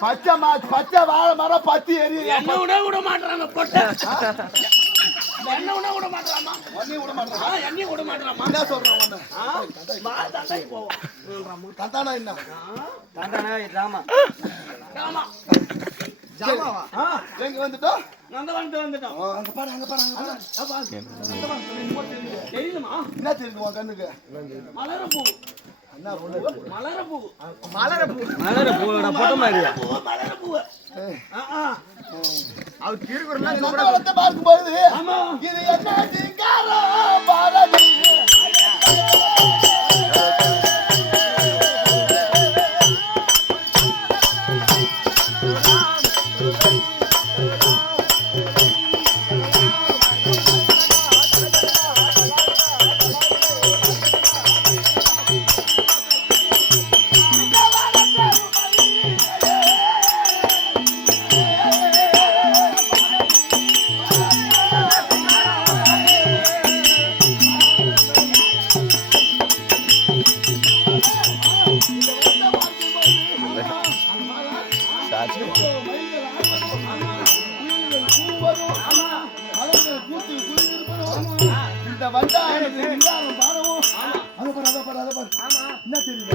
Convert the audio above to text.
பச்சை வாழை மரம் பத்தி எரி என்ன விட மாட்டாங்க பொட்ட என்ன விட மாட்டாமா ஒன்னையும் விட மாட்டான் என்னையும் விட மாட்டாமா என்ன சொல்றான் உன்னை தந்தைக்கு போவோம் தந்தானா என்ன தந்தானா ராமா ராமா ஜாமாவா எங்க வந்துட்டோம் வந்துட்டோம் அங்க பாரு அங்க பாரு தெரியுமா என்ன தெரியுது உன் கண்ணுக்கு மலரப்பூ என்ன மலரப்பூ மலரப்பூவோட போட்ட மாதிரியா மலரப்பூ அவர் திருக்குறள்லாம் நந்தவனத்தை பார்க்கும்போது இது என்ன சிங்காரம் பாரதி இந்த வந்தா பாடவும் அதை பாரு என்ன தெரியுது